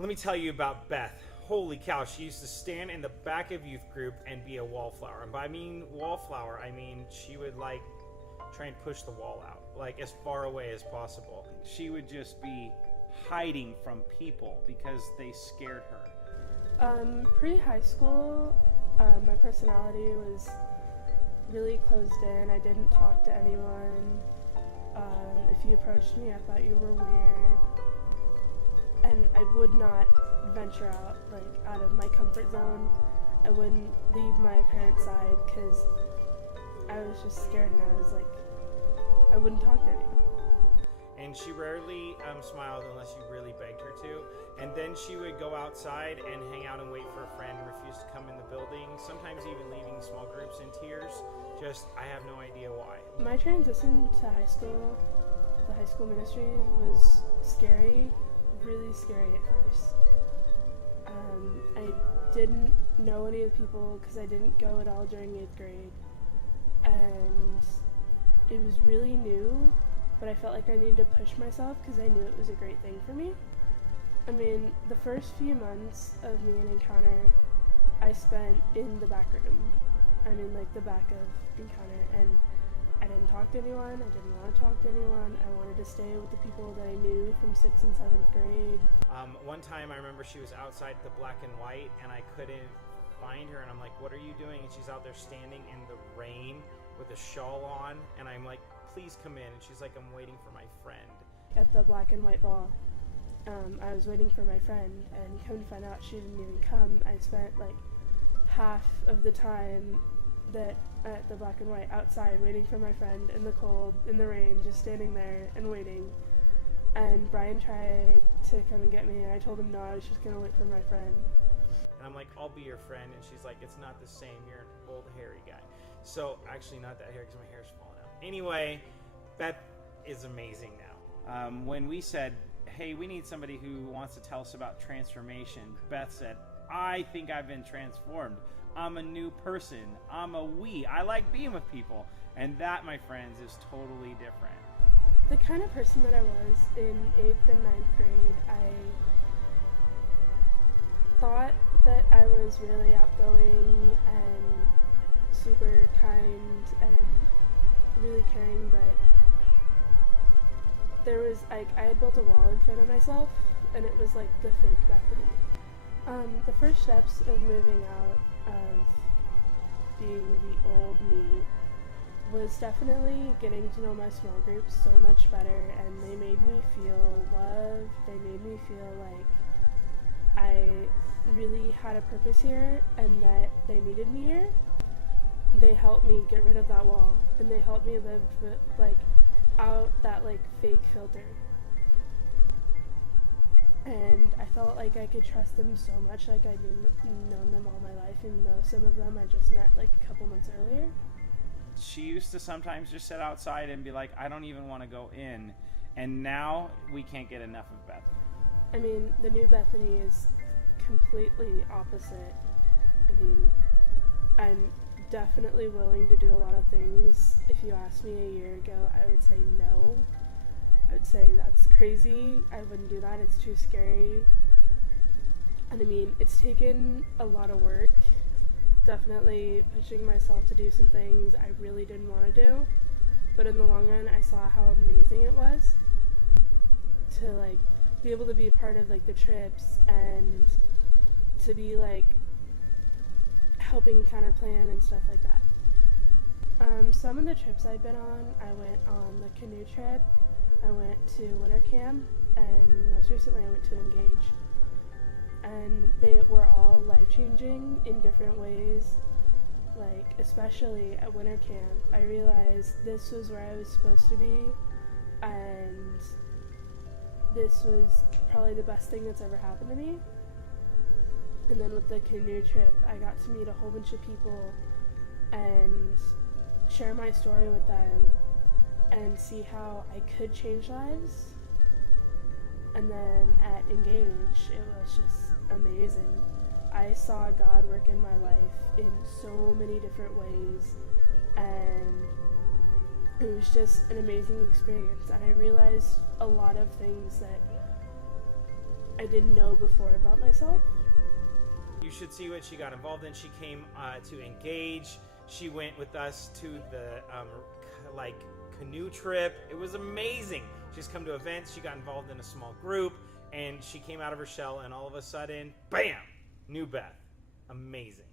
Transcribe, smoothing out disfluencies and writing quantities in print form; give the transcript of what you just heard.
Let me tell you about Beth. Holy cow, she used to stand in the back of youth group and be a wallflower. And by I mean wallflower, I mean she would like try and push the wall out, like as far away as possible. She would just be hiding from people because they scared her. Pre-high school, my personality was really closed in. I didn't talk to anyone. If you approached me, I thought you were weird. And I would not venture out, out of my comfort zone. I wouldn't leave my parents' side because I was just scared, and I wouldn't talk to anyone. And she rarely smiled unless you really begged her to. And then she would go outside and hang out and wait for a friend and refuse to come in the building, sometimes even leaving small groups in tears. I have no idea why. My transition to high school, the high school ministry, was scary, really scary at first. I didn't know any of the people because I didn't go at all during 8th grade. And it was really new, but I felt like I needed to push myself because I knew it was a great thing for me. I mean, the first few months of me and Encounter, I spent in the back room. The back of Encounter, and I didn't talk to anyone. I didn't want to talk to anyone. I wanted to stay with the people that I knew from 6th and 7th grade. One time I remember she was outside the black and white, and I couldn't find her, and I'm like, what are you doing? And she's out there standing in the rain with a shawl on, and I'm like, please come in. And she's like, I'm waiting for my friend. At the black and white ball, I was waiting for my friend, and come to find out she didn't even come. I spent half of the time that at the black and white outside waiting for my friend in the cold, in the rain, just standing there and waiting. And Brian tried to come and get me, and I told him no, I was just going to wait for my friend. And I'm like, I'll be your friend. And she's like, it's not the same. You're an old hairy guy. So actually not that hairy because my hair's falling out. Anyway, Beth is amazing now. When we said, hey, we need somebody who wants to tell us about transformation, Beth said, I think I've been transformed. I'm a new person. I like being with people. And that, my friends, is totally different. The kind of person that I was in 8th and 9th grade, I thought that I was really outgoing and super kind and really caring, but there was, I had built a wall in front of myself, and it was the fake Bethany. The first steps of moving out of being the old me was definitely getting to know my small groups so much better, and they made me feel loved. They made me feel like I really had a purpose here and that they needed me here. They helped me get rid of that wall, and they helped me live out that fake filter. And I felt like I could trust them so much, I'd known them all my life, even though some of them I just met a couple months earlier. She used to sometimes just sit outside and be like, I don't even want to go in. And now we can't get enough of Beth. I mean, the new Bethany is completely opposite. I mean, I'm definitely willing to do a lot of things. If you asked me a year ago, I would say no. I would say that's crazy. I wouldn't do that. It's too scary. And I mean, it's taken a lot of work. Definitely pushing myself to do some things I really didn't want to do. But in the long run, I saw how amazing it was to be able to be a part of the trips and to be helping kind of plan and stuff like that. Some of the trips I've been on, I went on the canoe trip, I went to winter camp, and most recently I went to Engage. And they were all life-changing in different ways. Especially at winter camp, I realized this was where I was supposed to be, and this was probably the best thing that's ever happened to me. And then with the canoe trip, I got to meet a whole bunch of people and share my story with them and see how I could change lives. And then at Engage, it was just amazing. I saw God work in my life in so many different ways, and it was just an amazing experience. And I realized a lot of things that I didn't know before about myself. You should see what she got involved in. She came to Engage. She went with us to the canoe trip. It was amazing. She's come to events. She got involved in a small group, and she came out of her shell, and all of a sudden, bam, new Beth. Amazing.